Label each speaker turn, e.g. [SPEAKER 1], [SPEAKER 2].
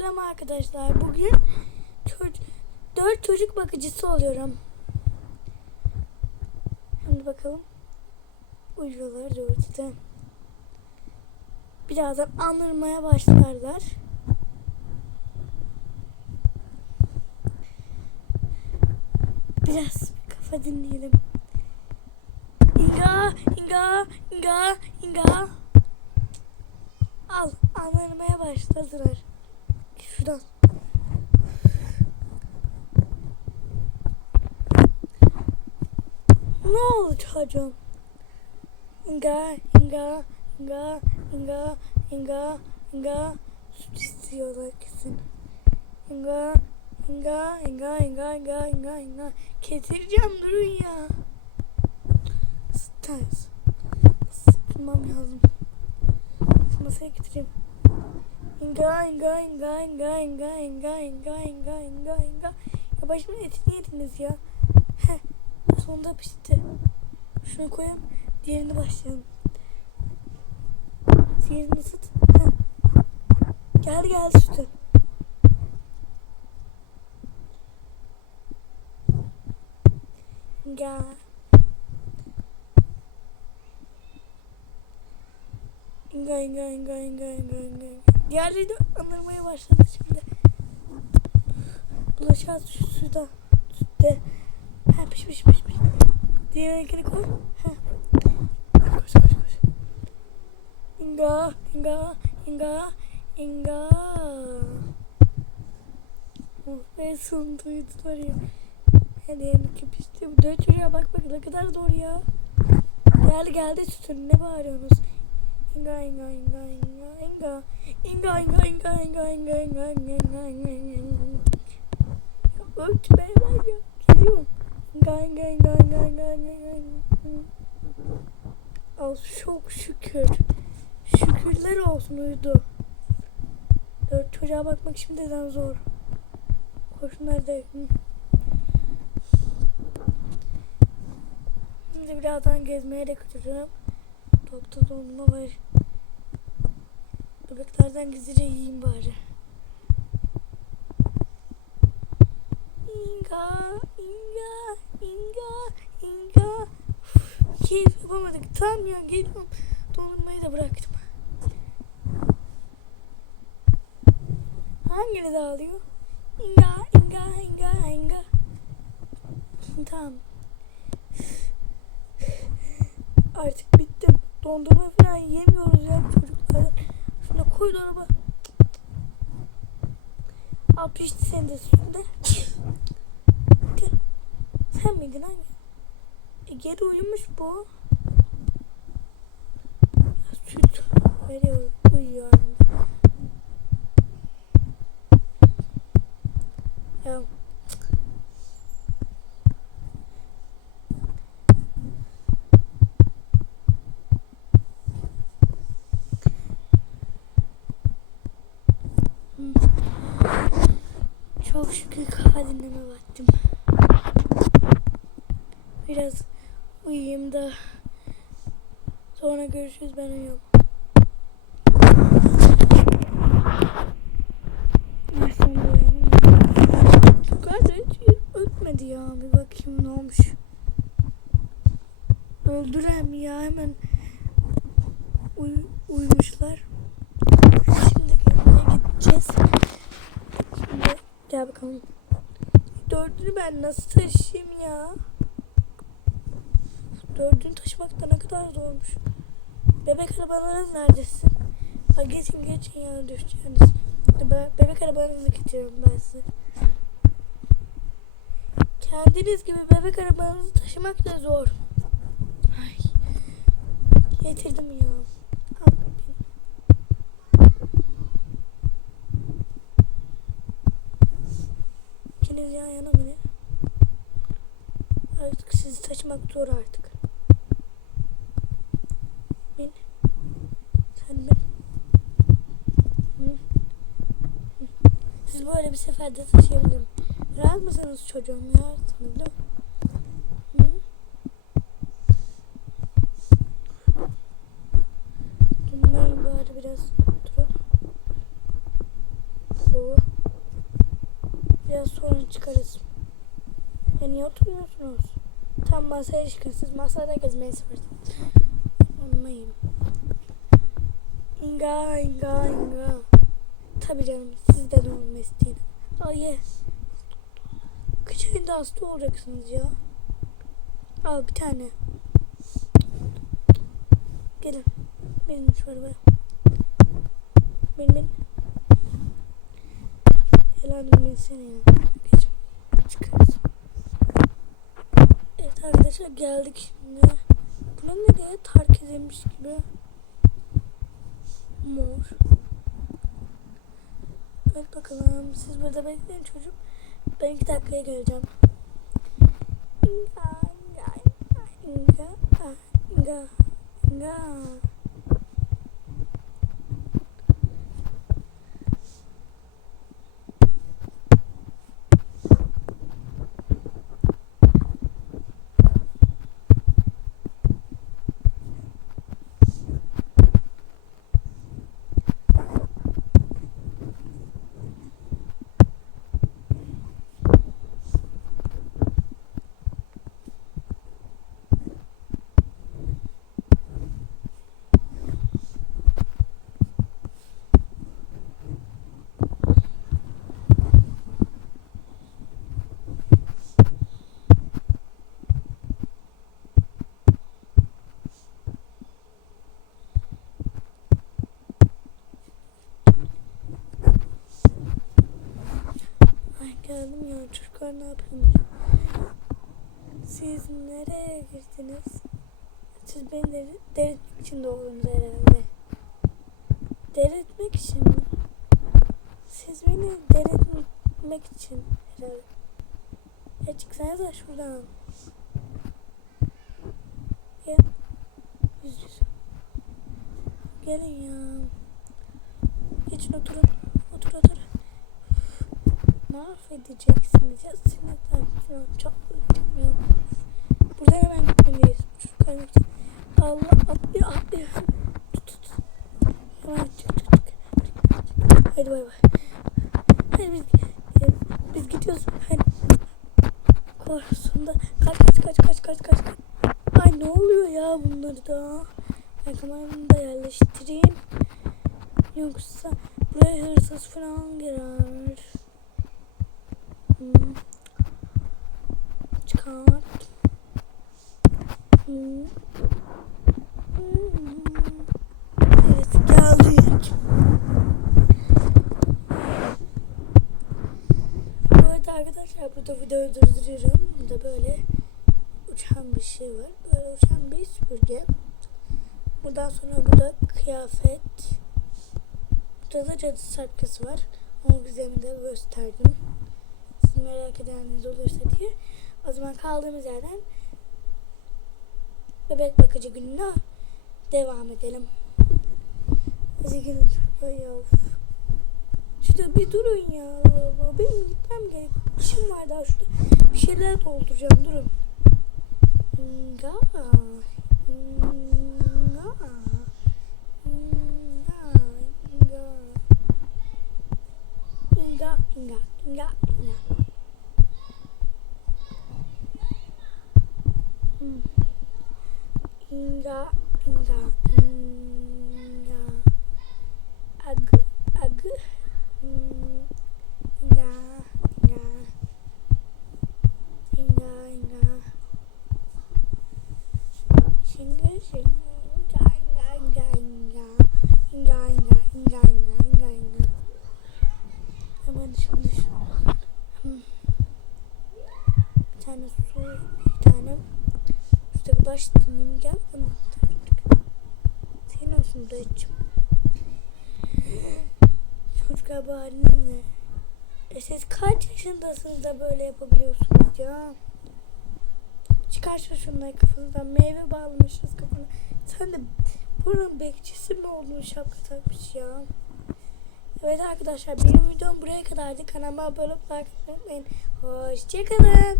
[SPEAKER 1] Selam arkadaşlar. Bugün dört çocuk bakıcısı oluyorum. Şimdi bakalım. Uyuyorlar dördü Birazdan anırmaya başlarlar. Biraz kafa dinleyelim. İnga, inga, inga, inga. Al, anlamaya başladılar. Şuradan. Ne oldu? İnga, inga, inga, inga, inga, inga. Süt istiyorlar kesin. İnga, inga, inga, inga, inga, inga, inga. Getireceğim durun ya. Ters. Sıkılmam lazım. Masaya getireyim. İnga inga inga inga inga inga inga inga inga inga. Ya başımın etini yediniz ya. Heh. Sonunda pişti. Şunu koyayım. Diğerini başlayalım. Diğerini ısıt. Gel gel sütü. Gel. İnga inga inga inga inga inga. Diğerleri de anırmaya başladı şimdi. Bulaşığa şu suda. Sütte. Ha piş piş piş piş. Diğerine koy. Ha. Koş koş koş. İnga inga inga inga. Oh be sonunda uyudular ya. Hadi yani pişti. Bu dört çocuğa bak bak ne kadar zor ya. Geldi geldi sütün ne bağırıyorsunuz? Inga inga inga inga inga inga inga inga inga inga inga inga inga inga Öt be ben ya geliyorum. Inga inga inga inga inga inga inga Al çok şükür. Şükürler olsun uyudu. Dört çocuğa bakmak şimdiden zor. Koşun nerede? Şimdi birazdan gezmeye de götürürüm. Topta dolma var. Bebeklerden gizlice yiyeyim bari. İnga, inga, inga, inga. Uf, Keyif yapamadık. Tamam ya geliyorum. Dondurmayı da bıraktım. Hangini dağılıyor? İnga, inga, inga, inga. Tamam. Artık. Dondurma falan yemiyoruz ya çocuklar. Şuna koy dolaba. Al pişti senin de üstünde. Sen miydin hangi? E, geri uyumuş bu. Ya, süt veriyor. Uyuyor anında. Ya. Çok şükür kafa dinleme vaktim. Biraz uyuyayım da sonra görüşürüz ben uyuyorum. Ötmedi ya. Bir bakayım ne olmuş. Öldürem ya hemen uy uyumuşlar. Şimdi gezmeye gideceğiz. Şimdi gel bakalım. Dördünü ben nasıl taşıyayım ya? Dördünü taşımak da ne kadar zormuş. Bebek arabalarınız neredesin? Ha, geçin geçin ya düşeceğiniz. Be bebek arabanızı getiriyorum ben size. Kendiniz gibi bebek arabanızı taşımak da zor. Ay. Getirdim ya. İkiniz yan yana mı ne? Artık sizi taşımak zor artık. Bin. Sen bin. Hı. Hı. Siz böyle bir seferde taşıyabilirim. Rahat mısınız çocuğum ya? Sanırım? Hı? Bari biraz. Durun. soğuğu. Biraz sonra çıkarız. Ya niye oturmuyorsunuz? Tam masaya çıkın. Siz masada gezmeyi seversiniz. Anlayın. İnga inga inga. Tabii canım siz de doğum ye. Kış ayında hasta olacaksınız ya. Al bir tane. Gelin. Benim şu arabaya. Benim benim. Elandım beni seni ya. Geç. Çıkarız. Evet arkadaşlar geldik şimdi. Buna ne diye terk edilmiş gibi. Mor. Evet bakalım. Siz burada bekleyin çocuk. Ben iki dakikaya geleceğim. İnga, inga, inga, inga, inga, inga. Ay geldim ya çocuklar ne yapıyorsunuz? Siz nereye girdiniz? Siz beni deri, deritmek için doğdunuz herhalde. Deritmek için mi? Siz beni deritmek için herhalde. Ya çıksanıza şuradan. Gel. Yüz yüz. Gelin ya. Geçin oturun. Mahvedeceksiniz ya sinirler falan çok çıkmıyor. Buradan hemen gitmeliyiz. Çocuklar yoksa Allah atlıyor atlıyor. Tut tut. Hemen çık çık çık. Hadi bay bay. Hadi biz, e, biz gidiyoruz. Hadi. Korkusunda. Kaç kaç kaç kaç kaç kaç. Ay ne oluyor ya bunları da. Ben da yerleştireyim. Yoksa buraya hırsız falan girer. Çıkar. Evet geldik. Bu arada arkadaşlar burada videoyu durduruyorum. Burada böyle uçan bir şey var. Böyle uçan bir süpürge. Buradan sonra burada kıyafet. Burada da cadı şapkası var. Onu bize de gösterdim. Merak edeniniz olursa diye. O zaman kaldığımız yerden bebek bakıcı gününe devam edelim. Hadi gelin çocuklar ya. Şurada bir durun ya. Benim gitmem gerek. İşim var daha şurada. Bir şeyler dolduracağım. Durun. Nga. Nga. Nga. Nga. Nga. Nga. Nga. Nga. Hmm. Inga, inga, inga. Ag, ag. Mm. Inga, inga. Inga, inga. Shinga, shinga. Inga, inga, inga, inga. Inga, inga, inga, inga, inga, inga. Hemen şimdi şu. Hmm. Bir tane su, bir tane işte baş dinleyeyim gel bana. Senin olsun dayıcım. Çocuk haliniz ne? E siz kaç yaşındasınız da böyle yapabiliyorsunuz ya? Çıkar şu şunları kafanızdan. Meyve bağlamışsınız kafana. Sen de buranın bekçisi mi oldun şapka takmış ya? Evet arkadaşlar benim videom buraya kadardı. Kanalıma abone atmayı unutmayın. Hoşçakalın.